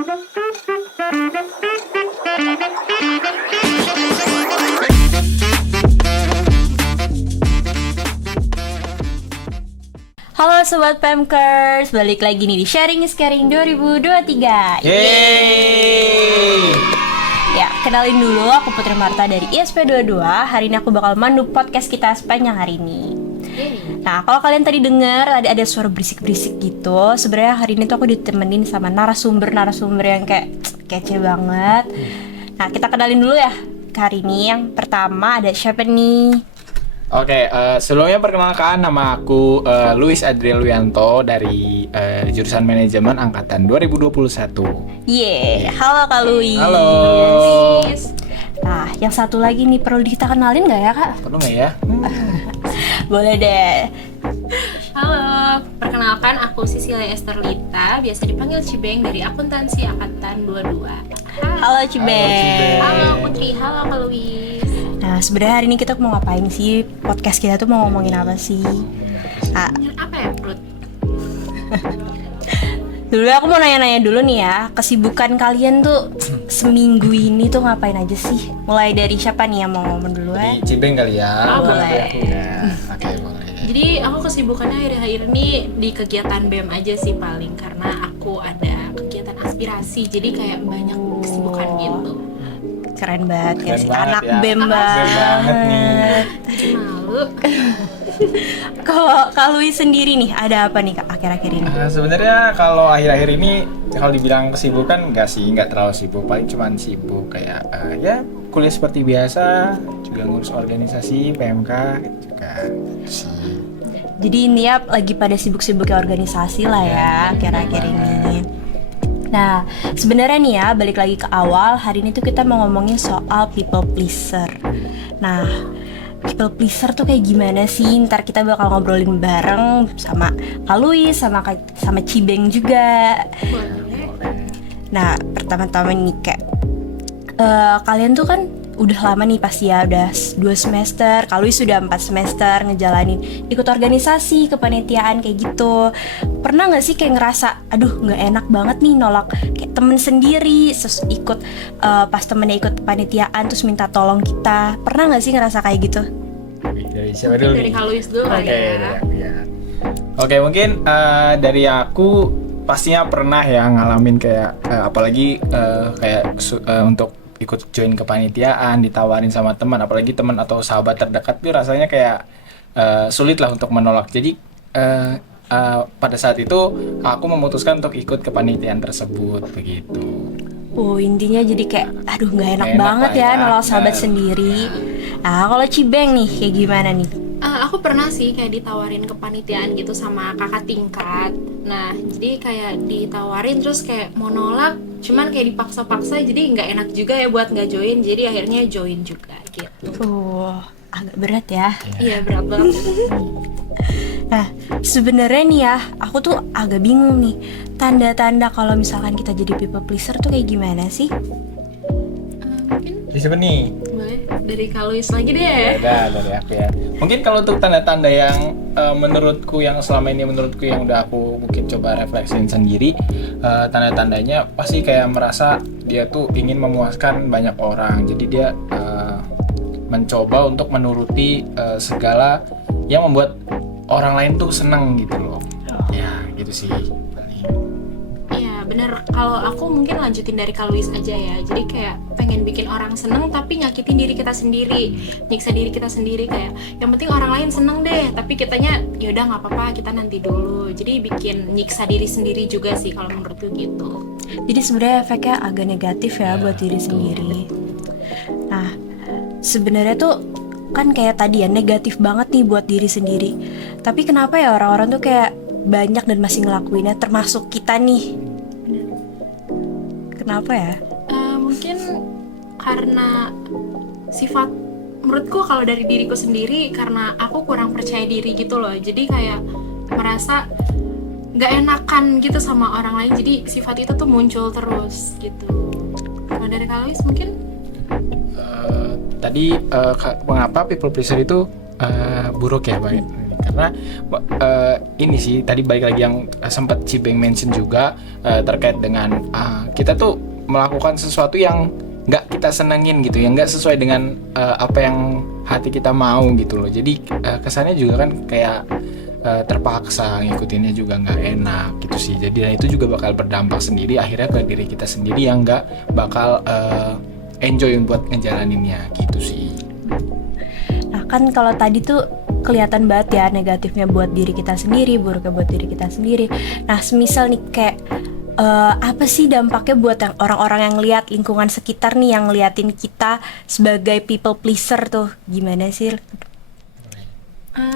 Halo Sobat Pemkers, balik lagi nih di Sharing is Caring 2023. Yeay. Ya, kenalin dulu, aku Putri Marta dari ISP22. Hari ini aku bakal mandu podcast kita sepanjang hari ini. Nah, kalau kalian tadi dengar ada suara berisik-berisik gitu, sebenarnya hari ini tuh aku ditemenin sama narasumber yang kayak kece banget. Nah, kita kenalin dulu ya. Hari ini yang pertama ada siapa nih? Oke, sebelumnya perkenalkan, nama aku Luis Adriel Wianto dari jurusan manajemen angkatan 2021. Halo Kak Luis. Halo. Nah, yang satu lagi nih perlu kita kenalin nggak ya Kak? Perlu nggak ya? Boleh deh. Halo, perkenalkan aku Sisilia Esterlita, biasa dipanggil Cibeng dari akuntansi angkatan 22. Halo Cibeng. Halo Putri, halo Kak Luis. Nah, sebenarnya hari ini kita mau ngapain sih? Podcast kita tuh mau ngomongin apa sih? Apa ya, Put? Dulu aku mau nanya-nanya dulu nih ya, kesibukan kalian tuh seminggu ini tuh ngapain aja sih? Mulai dari siapa nih yang mau ngomong duluan? Di Cibeng kali ya. Boleh. Oke, boleh. Jadi aku kesibukannya akhir-akhir ini di kegiatan BEM aja sih paling, karena aku ada kegiatan aspirasi, jadi kayak banyak kesibukan gitu. Keren banget ya sih, banget anak ya. BEM Banget banget. Jadi malu. Kalau Kak Luis sendiri nih, ada apa nih Kak akhir-akhir ini? Sebenarnya kalau akhir-akhir ini kalau dibilang kesibukan nggak terlalu sibuk, paling cuman sibuk kayak ya kuliah seperti biasa, juga ngurus organisasi PMK gitu juga sih. Jadi ini ya lagi pada sibuk-sibuknya organisasi lah ya akhir-akhir ini. Nah, sebenarnya nih ya, balik lagi ke awal, hari ini tuh kita mau ngomongin soal people pleaser. Nah, people pleaser tuh kayak gimana sih? Ntar kita bakal ngobrolin bareng sama Kak Luis, sama Cibeng juga. Boleh. Nah, pertama-tama nih kayak kalian tuh kan udah lama nih pasti ya, udah 2 semester, Kak Luis sudah 4 semester ngejalanin ikut organisasi, kepanitiaan kayak gitu. Pernah gak sih kayak ngerasa, aduh gak enak banget nih nolak kayak temen sendiri, terus ikut pas temennya ikut kepanitiaan terus minta tolong kita. Pernah gak sih ngerasa kayak gitu? Dari siapa Mungkin dulu dari nih? Kak Luis dulu kali Oke, ya. dari aku ya. Oke, mungkin dari aku pastinya pernah ya ngalamin kayak apalagi untuk ikut join kepanitiaan, ditawarin sama teman, apalagi teman atau sahabat terdekat tuh rasanya kayak sulit lah untuk menolak. Jadi pada saat itu aku memutuskan untuk ikut kepanitiaan tersebut begitu. Intinya jadi kayak aduh gak enak Enak banget lah ya ya. nolak sahabat Nah. sendiri. Nah, kalau Cibeng nih kayak gimana nih? Aku pernah sih kayak ditawarin kepanitiaan gitu sama kakak tingkat. Nah, jadi kayak ditawarin terus kayak mau nolak, cuman kayak dipaksa-paksa, jadi nggak enak juga ya buat nggak join. Jadi akhirnya join juga gitu. Agak berat ya. Iya, berat banget. Nah, sebenarnya nih ya, aku tuh agak bingung nih. Tanda-tanda kalau misalkan kita jadi people pleaser tuh kayak gimana sih? Mungkin Siapa nih? boleh dari Kak Luis lagi deh. Udah dari aku ya. Mungkin kalau untuk tanda-tanda yang menurutku yang udah aku mungkin coba refleksiin sendiri, tanda-tandanya pasti kayak merasa dia tuh ingin memuaskan banyak orang. Jadi dia mencoba untuk menuruti segala yang membuat orang lain tuh senang gitu loh. Ya, gitu sih. Iya, bener. Kalau aku mungkin lanjutin dari Kak Luis aja ya. Jadi kayak pengen bikin orang seneng tapi nyakitin diri kita sendiri, nyiksa diri kita sendiri, kayak yang penting orang lain seneng deh, tapi kitanya yaudah nggak apa-apa, kita nanti dulu. Jadi bikin nyiksa diri sendiri juga sih kalau menurutku gitu. Jadi sebenarnya efeknya agak negatif ya buat diri sendiri. Nah, sebenarnya tuh kan kayak tadi ya negatif banget nih buat diri sendiri. Tapi kenapa ya orang-orang tuh kayak banyak dan masih ngelakuinnya, termasuk kita nih? Kenapa ya? Mungkin karena sifat, menurutku kalau dari diriku sendiri, karena aku kurang percaya diri gitu loh. Jadi kayak merasa nggak enakan gitu sama orang lain, jadi sifat itu tuh muncul terus gitu. Kalau dari Kak Luis mungkin? Tadi mengapa people pleaser itu buruk ya, Bang? Karena ini sih tadi balik lagi yang sempat Cibeng mention juga terkait dengan kita tuh melakukan sesuatu yang nggak kita senengin gitu, yang nggak sesuai dengan apa yang hati kita mau gitu loh. Jadi kesannya juga kan kayak terpaksa, ngikutinnya juga nggak enak gitu sih. Jadi dan itu juga bakal berdampak sendiri akhirnya ke diri kita sendiri yang nggak bakal enjoy buat ngejalaninnya gitu sih. Nah kan kalau tadi tuh kelihatan banget ya negatifnya buat diri kita sendiri, buruknya buat diri kita sendiri. Nah semisal nih kayak apa sih dampaknya buat yang orang-orang yang lihat, lingkungan sekitar nih yang ngeliatin kita sebagai people pleaser tuh, gimana sih?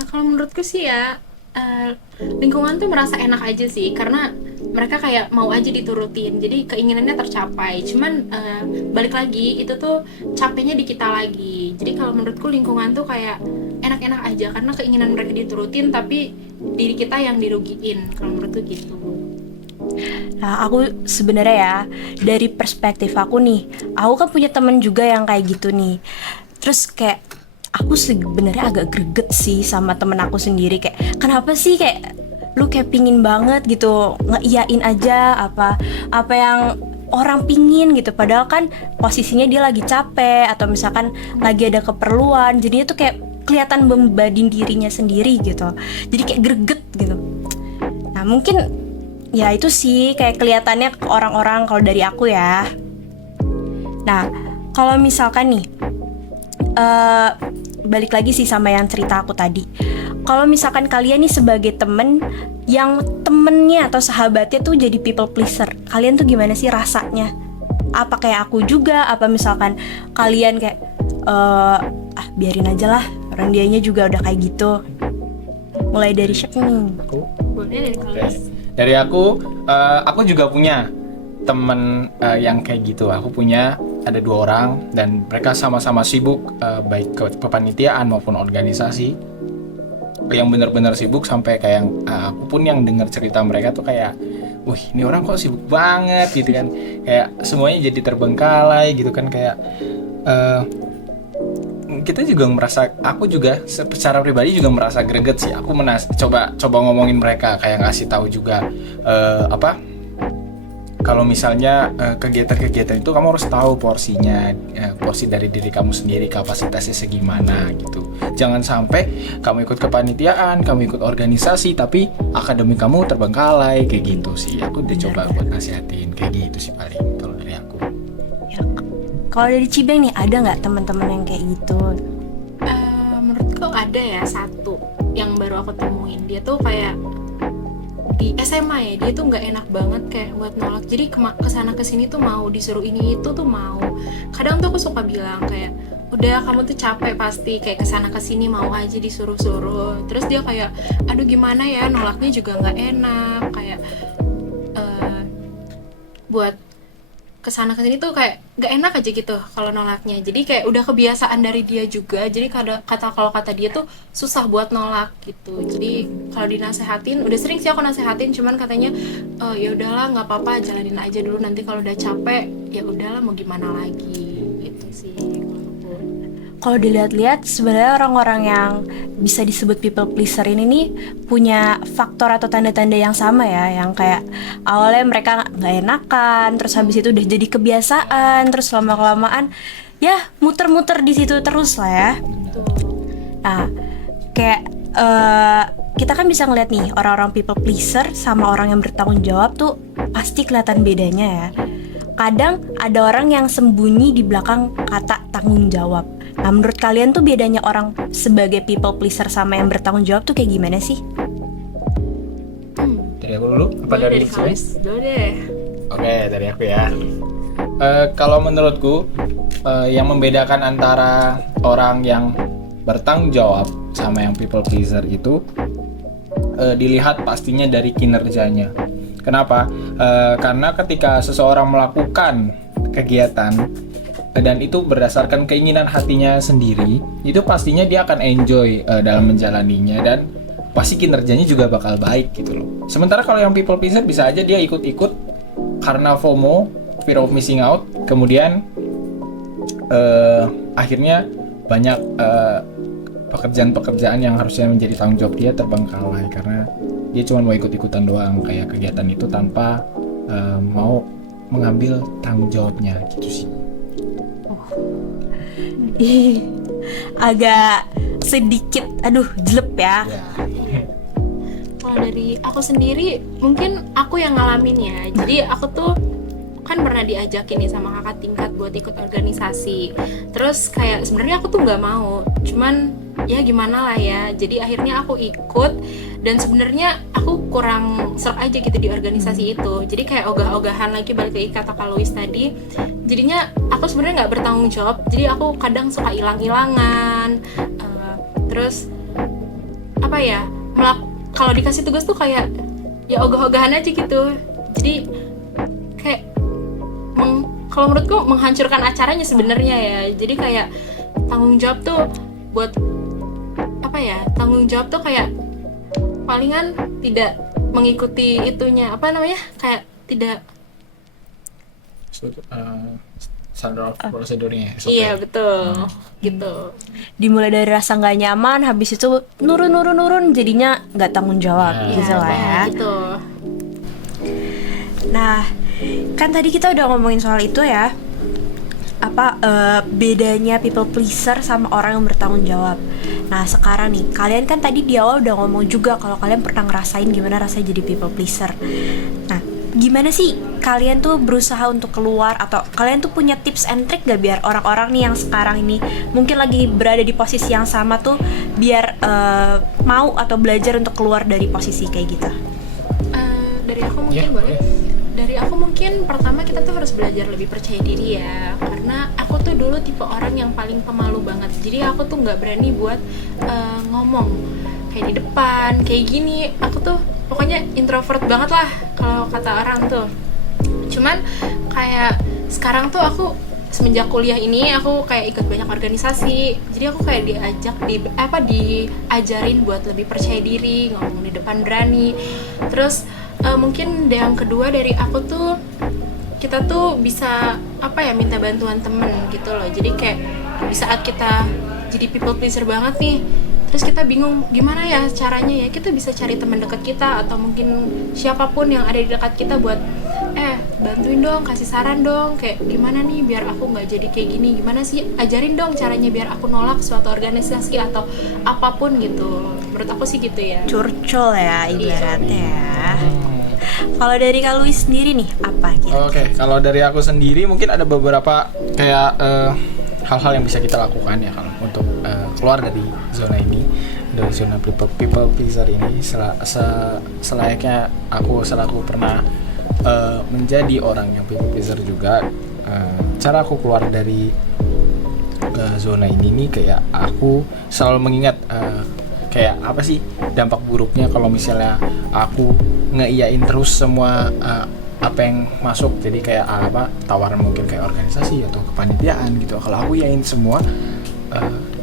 Kalau menurutku sih ya, lingkungan tuh merasa enak aja sih, karena mereka kayak mau aja diturutin, jadi keinginannya tercapai. Cuman balik lagi itu tuh capeknya di kita lagi. Jadi kalau menurutku lingkungan tuh kayak enak-enak aja karena keinginan mereka diturutin, tapi diri kita yang dirugiin. Kalau menurutku gitu. Nah aku sebenarnya ya dari perspektif aku nih, aku kan punya temen juga yang kayak gitu nih. Terus kayak aku sebenarnya agak greget sih sama temen aku sendiri, kayak kenapa sih kayak lu kayak pingin banget gitu ngeiyain aja apa yang orang pingin gitu, padahal kan posisinya dia lagi capek atau misalkan lagi ada keperluan, jadinya tuh kayak kelihatan membebani dirinya sendiri gitu, jadi kayak greget gitu. Nah mungkin ya itu sih kayak kelihatannya ke orang-orang kalau dari aku ya. Nah kalau misalkan nih balik lagi sih sama yang cerita aku tadi, kalau misalkan kalian nih sebagai temen yang temennya atau sahabatnya tuh jadi people pleaser, kalian tuh gimana sih rasanya? Apa kayak aku juga? Apa misalkan kalian kayak biarin aja lah, orang dianya juga udah kayak gitu. Mulai dari siapa nih? Boleh dari Oke. kelas. Dari aku juga punya temen yang kayak gitu. Aku punya ada 2 orang dan mereka sama-sama sibuk baik ke kepanitiaan maupun organisasi, yang benar-benar sibuk sampai kayak aku pun yang dengar cerita mereka tuh kayak, wih ini orang kok sibuk banget gitu kan, kayak semuanya jadi terbengkalai gitu kan, kayak kita juga merasa, aku juga secara pribadi juga merasa greget sih. Aku coba ngomongin mereka, kayak ngasih tahu juga kalau misalnya kegiatan-kegiatan itu kamu harus tahu porsinya, porsi dari diri kamu sendiri, kapasitasnya segimana gitu. Jangan sampai kamu ikut kepanitiaan, kamu ikut organisasi, tapi akademik kamu terbengkalai kayak gitu sih. Aku udah coba buat nasihatin kayak gitu sih paling kalau dari aku. Ya, kalau dari Cibeng nih ada nggak teman-teman yang kayak gitu? Menurutku ada ya satu yang baru aku temuin. Dia tuh kayak di SMA ya, dia tuh nggak enak banget kayak buat nolak. Jadi kesana kesini tuh mau disuruh ini itu tuh mau. Kadang tuh aku suka bilang kayak, udah kamu tuh capek pasti, kayak kesana kesini mau aja disuruh-suruh. Terus dia kayak, aduh gimana ya, nolaknya juga nggak enak, kayak buat kesana kesini tuh kayak gak enak aja gitu kalau nolaknya. Jadi kayak udah kebiasaan dari dia juga, jadi kalau kata dia tuh susah buat nolak gitu. Jadi kalau dinasehatin, udah sering sih aku nasehatin, cuman katanya ya udahlah nggak apa-apa, jalanin aja dulu, nanti kalau udah capek ya udahlah mau gimana lagi gitu sih kalau aku. Kalau dilihat-lihat sebenarnya orang-orang yang bisa disebut people pleaser ini nih punya faktor atau tanda-tanda yang sama ya, yang kayak awalnya mereka nggak enakan, terus habis itu udah jadi kebiasaan, terus lama-kelamaan ya muter-muter di situ terus lah ya. Nah, kayak kita kan bisa ngeliat nih orang-orang people pleaser sama orang yang bertanggung jawab tuh pasti kelihatan bedanya ya. Kadang ada orang yang sembunyi di belakang kata tanggung jawab. Nah, menurut kalian tuh bedanya orang sebagai people pleaser sama yang bertanggung jawab tuh kayak gimana sih? Dari aku dulu? Apa Boleh dari dari Kalis dulu deh. Oke, dari aku ya. Kalau menurutku yang membedakan antara orang yang bertanggung jawab sama yang people pleaser itu dilihat pastinya dari kinerjanya. Kenapa? Karena ketika seseorang melakukan kegiatan dan itu berdasarkan keinginan hatinya sendiri, itu pastinya dia akan enjoy dalam menjalaninya dan pasti kinerjanya juga bakal baik gitu loh. Sementara kalau yang people pleaser bisa aja dia ikut-ikut karena FOMO, fear of missing out, kemudian akhirnya banyak pekerjaan-pekerjaan yang harusnya menjadi tanggung jawab dia terbengkalai karena dia cuma mau ikut-ikutan doang kayak kegiatan itu tanpa mau mengambil tanggung jawabnya gitu sih. Ih, agak sedikit jelek ya. Kalau dari aku sendiri, mungkin aku yang ngalamin ya. Jadi aku tuh kan pernah diajakin nih sama kakak tingkat buat ikut organisasi. Terus kayak sebenarnya aku tuh nggak mau, cuman ya gimana lah ya. Jadi akhirnya aku ikut dan sebenarnya aku kurang serap aja gitu di organisasi itu. Jadi kayak ogah-ogahan lagi balik lagi kata Kak Louis tadi. Jadinya aku sebenarnya nggak bertanggung jawab. Jadi aku kadang suka hilang-hilangan. Terus apa ya? Kalau dikasih tugas tuh kayak ya ogah-ogahan aja gitu. Jadi kayak kalau menurutku menghancurkan acaranya sebenarnya ya. Jadi kayak tanggung jawab tuh buat apa ya? Tanggung jawab tuh kayak palingan tidak mengikuti itunya, apa namanya? Kayak tidak standar prosedurnya. Iya betul, gitu. Dimulai dari rasa nggak nyaman, habis itu nurun, jadinya nggak tanggung jawab gitu lah ya. Gitu. Nah, kan tadi kita udah ngomongin soal itu ya. Bedanya people pleaser sama orang yang bertanggung jawab. Nah, sekarang nih, kalian kan tadi di awal udah ngomong juga kalau kalian pernah ngerasain gimana rasanya jadi people pleaser. Nah, gimana sih kalian tuh berusaha untuk keluar, atau kalian tuh punya tips and trick gak biar orang-orang nih yang sekarang ini mungkin lagi berada di posisi yang sama tuh biar mau atau belajar untuk keluar dari posisi kayak gitu? Dari aku mungkin boleh. Dari aku mungkin pertama kita tuh harus belajar lebih percaya diri ya, karena aku tuh dulu tipe orang yang paling pemalu banget. Jadi aku tuh nggak berani buat ngomong kayak di depan kayak gini. Aku tuh pokoknya introvert banget lah kalau kata orang tuh. Cuman kayak sekarang tuh aku semenjak kuliah ini aku kayak ikut banyak organisasi. Jadi aku kayak diajarin buat lebih percaya diri, ngomong di depan berani. Terus mungkin yang kedua dari aku tuh, kita tuh bisa minta bantuan temen gitu loh. Jadi kayak di saat kita jadi people pleaser banget nih, terus kita bingung gimana ya caranya ya, kita bisa cari teman dekat kita atau mungkin siapapun yang ada di dekat kita buat bantuin dong, kasih saran dong, kayak gimana nih biar aku nggak jadi kayak gini, gimana sih, ajarin dong caranya biar aku nolak suatu organisasi atau apapun gitu. Menurut aku sih gitu ya. Curcol ya ibaratnya ya. Kalau dari Kak Louis sendiri nih apa kira-kira? Oke, kalau dari aku sendiri mungkin ada beberapa kayak hal-hal yang bisa kita lakukan ya kalau untuk keluar dari zona ini, dari zona people pleaser ini. Selayaknya aku selaku pernah menjadi orang yang people pleaser juga. Cara aku keluar dari zona ini nih kayak aku selalu mengingat kayak apa sih dampak buruknya kalau misalnya aku ngeiyain terus semua apa yang masuk. Jadi kayak tawaran mungkin kayak organisasi atau kepanitiaan gitu, kalau aku iyain semua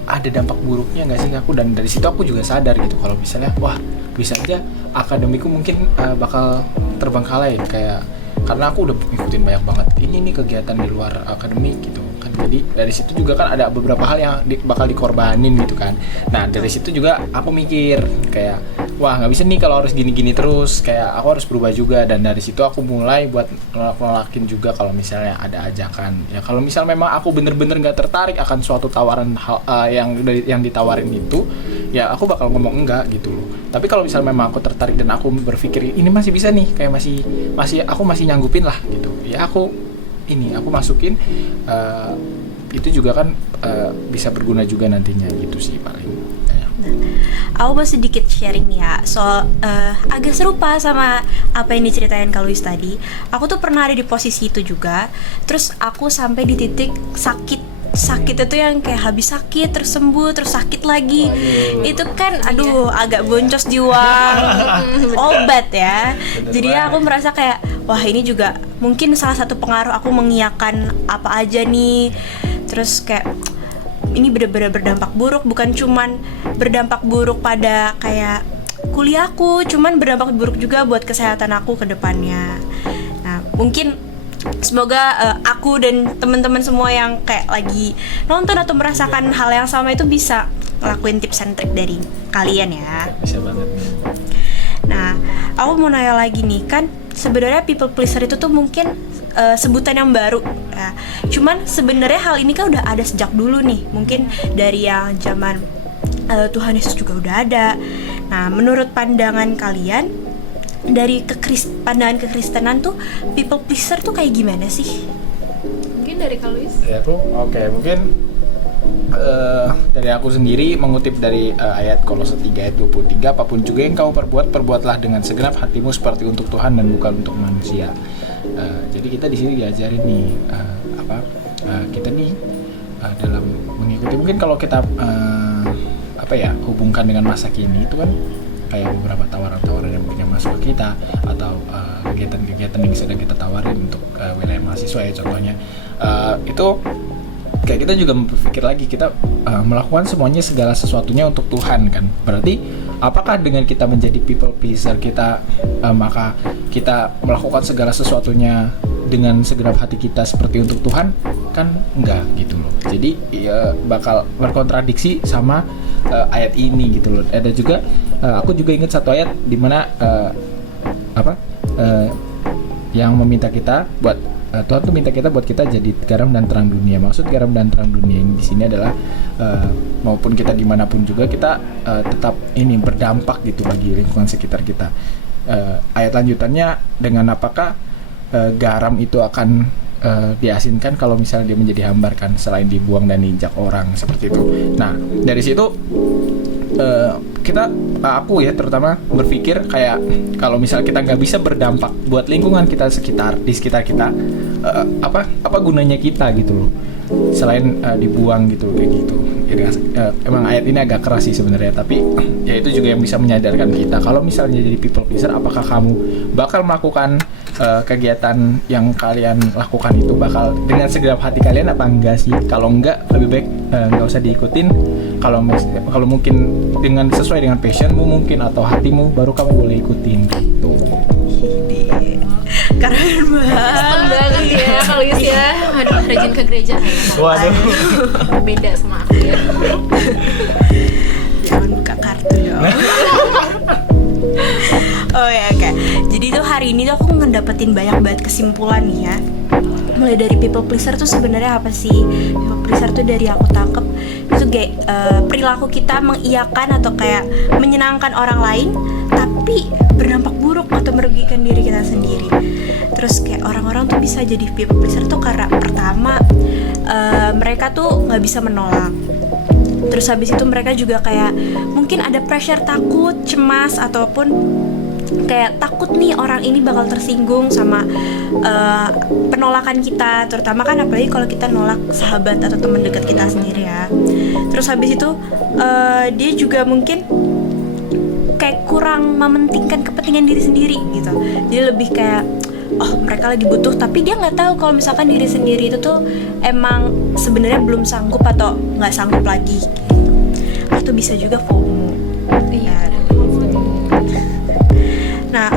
ada dampak buruknya nggak sih aku. Dan dari situ aku juga sadar gitu kalau misalnya wah bisa aja akademiku mungkin bakal terbengkalai kayak karena aku udah ngikutin banyak banget ini nih kegiatan di luar akademik gitu kan. Jadi dari situ juga kan ada beberapa hal yang bakal dikorbanin gitu kan. Nah dari situ juga aku mikir kayak wah nggak bisa nih kalau harus gini-gini terus, kayak aku harus berubah juga. Dan dari situ aku mulai buat nolakin juga kalau misalnya ada ajakan ya. Kalau misal memang aku bener-bener nggak tertarik akan suatu tawaran yang ditawarin itu ya aku bakal ngomong enggak gitu loh. Tapi kalau misal memang aku tertarik dan aku berpikir ini masih bisa nih, kayak aku masih nyanggupin lah gitu ya, aku masukin. Itu juga kan bisa berguna juga nantinya gitu sih paling. Aku mau sedikit sharing nih ya soal agak serupa sama apa yang diceritain Kak Louis tadi. Aku tuh pernah ada di posisi itu juga. Terus aku sampai di titik sakit itu yang kayak habis sakit terus sembuh terus sakit lagi. Itu kan agak boncos di uang obat ya. Jadi aku merasa kayak wah ini juga mungkin salah satu pengaruh aku mengiyakan apa aja nih. Terus kayak ini benar-benar berdampak buruk, bukan cuman berdampak buruk pada kayak kuliahku, cuman berdampak buruk juga buat kesehatan aku ke depannya. Nah, mungkin semoga aku dan teman-teman semua yang kayak lagi nonton atau merasakan hal yang sama itu bisa ngelakuin tips and trick dari kalian ya. Bisa banget. Nah, aku mau nanya lagi nih, kan sebenarnya people pleaser itu tuh mungkin sebutan yang baru ya. Cuman sebenarnya hal ini kan udah ada sejak dulu nih, mungkin dari yang zaman Tuhan Yesus juga udah ada. Nah, menurut pandangan kalian dari pandangan kekristenan tuh people pleaser tuh kayak gimana sih? Mungkin dari Kak Luis. Ya aku, oke, mungkin dari aku sendiri mengutip dari ayat Kolose 3 ayat 23, apapun juga yang kau perbuat, perbuatlah dengan segenap hatimu seperti untuk Tuhan dan bukan untuk manusia. Jadi kita di sini diajarin nih kita nih dalam mengikuti, mungkin kalau kita hubungkan dengan masa kini itu kan kayak beberapa tawaran-tawaran yang punya masuk ke kita, atau kegiatan-kegiatan yang sedang kita tawarin untuk wilayah mahasiswa ya contohnya. Itu kayak kita juga berpikir lagi, kita melakukan semuanya segala sesuatunya untuk Tuhan kan. Berarti apakah dengan kita menjadi people pleaser kita maka kita melakukan segala sesuatunya dengan segenap hati kita seperti untuk Tuhan? Kan enggak gitu loh. Jadi ya bakal berkontradiksi sama ayat ini gitu loh. Ada juga aku juga ingat satu ayat di mana yang meminta kita buat Tuhan tuh minta kita buat kita jadi garam dan terang dunia. Maksud garam dan terang dunia ini di sini adalah maupun kita dimanapun juga kita tetap ini berdampak gitu bagi lingkungan sekitar kita. Ayat lanjutannya, dengan apakah garam itu akan diasinkan kalau misalnya dia menjadi hambar kan, selain dibuang dan diinjak orang, seperti itu. Nah dari situ aku ya terutama berpikir kayak kalau misalnya kita nggak bisa berdampak buat lingkungan kita di sekitar kita, apa gunanya kita gitu loh, selain dibuang gitu kayak gitu. Jadi emang ayat ini agak keras sih sebenarnya, tapi ya itu juga yang bisa menyadarkan kita kalau misalnya jadi people pleaser, apakah kamu bakal melakukan kegiatan yang kalian lakukan itu bakal dengan segenap hati kalian apa enggak sih? Kalau enggak, lebih baik nggak usah diikutin. Kalau mungkin dengan sesuai dengan passionmu mungkin atau hatimu, baru kamu boleh ikutin gitu. Keren banget Ya Kak Luis ya. Aduh, rajin ke gereja. Waduh. Beda sama aku ya. Jangan buka kartu dong. Oh ya, oke. Jadi tuh hari ini tuh aku ngedapetin banyak banget kesimpulan nih ya. Mulai dari people pleaser tuh sebenarnya apa sih? People pleaser tuh dari aku tangkep itu kayak perilaku kita mengiyakan atau kayak menyenangkan orang lain tapi berdampak buruk atau merugikan diri kita sendiri. Terus kayak orang-orang tuh bisa jadi people pleaser tuh karena pertama mereka tuh nggak bisa menolak. Terus habis itu mereka juga kayak mungkin ada pressure, takut, cemas, ataupun kayak takut nih orang ini bakal tersinggung sama penolakan kita, terutama kan apalagi kalau kita nolak sahabat atau teman dekat kita sendiri ya. Terus habis itu dia juga mungkin kayak kurang mementingkan kepentingan diri sendiri gitu. Jadi lebih kayak mereka lagi butuh, tapi dia nggak tahu kalau misalkan diri sendiri itu tuh emang sebenarnya belum sanggup atau nggak sanggup lagi gitu. Atau bisa juga FOMO. Iya. Nah,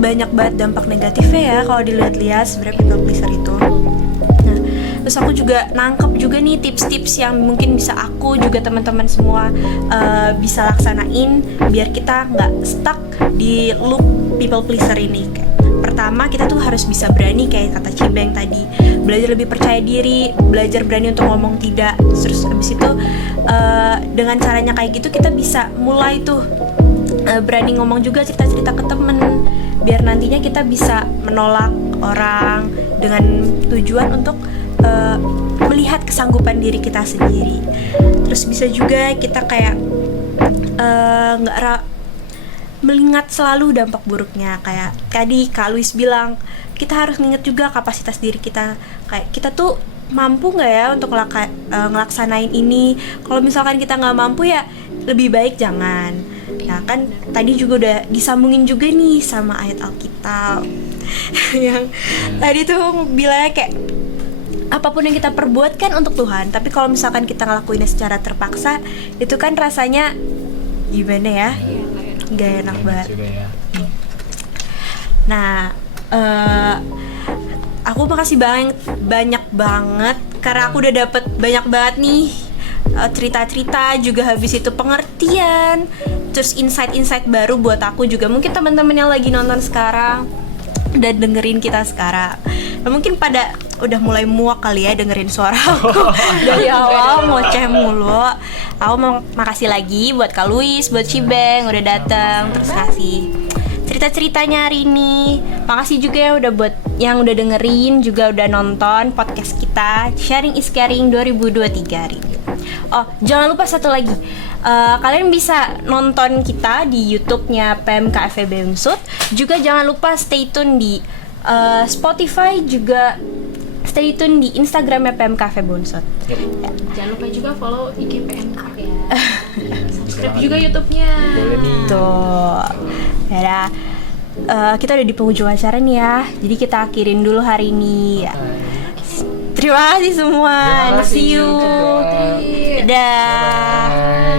banyak banget dampak negatifnya ya kalau dilihat-lihat sebenarnya people pleaser itu. Nah, terus aku juga nangkep juga nih tips-tips yang mungkin bisa aku juga teman-teman semua bisa laksanain biar kita nggak stuck di loop people pleaser ini. Pertama, kita tuh harus bisa berani kayak kata Cibeng tadi, belajar lebih percaya diri, belajar berani untuk ngomong tidak. Terus abis itu dengan caranya kayak gitu kita bisa mulai tuh berani ngomong juga cerita-cerita ke temen, biar nantinya kita bisa menolak orang dengan tujuan untuk melihat kesanggupan diri kita sendiri. Terus bisa juga kita kayak mengingat selalu dampak buruknya. Kayak tadi Kak Luis bilang, kita harus nginget juga kapasitas diri kita. Kayak kita tuh mampu nggak ya untuk ngelaksanain ini. Kalau misalkan kita nggak mampu ya lebih baik jangan. Nah kan tadi juga udah disambungin juga nih sama ayat Alkitab yang tadi tuh bilangnya kayak apapun yang kita perbuat kan untuk Tuhan, tapi kalau misalkan kita ngelakuinnya secara terpaksa, itu kan rasanya gimana ya? Gak enak banget. Nah, aku makasih banyak banget karena aku udah dapet banyak banget nih cerita-cerita, juga habis itu pengertian, terus insight-insight baru buat aku juga. Mungkin teman-teman yang lagi nonton sekarang udah dengerin kita sekarang, nah, mungkin pada udah mulai muak kali ya dengerin suara aku dari awal ngoceh mulu. Aku mau makasih lagi buat Kak Luis, buat Cibeng udah datang terus kasih cerita-ceritanya hari ini. Makasih juga ya udah buat yang udah dengerin, juga udah nonton podcast kita Sharing is Caring 2023 hari ini. Oh, jangan lupa satu lagi. Kalian bisa nonton kita di YouTube-nya PMK FEB Unsut. Juga jangan lupa stay tune di Spotify, juga stay tune di Instagramnya PMK FEB Unsut. Yep. Ya. Jangan lupa juga follow IG PMK ya. Subscribe juga YouTube-nya. Boleh nih. Tuh. Ya, kita udah di penghujung acara nih ya. Jadi kita akhirin dulu hari ini. Terima kasih semua. Terima kasih See you. juga. Dadah. Bye.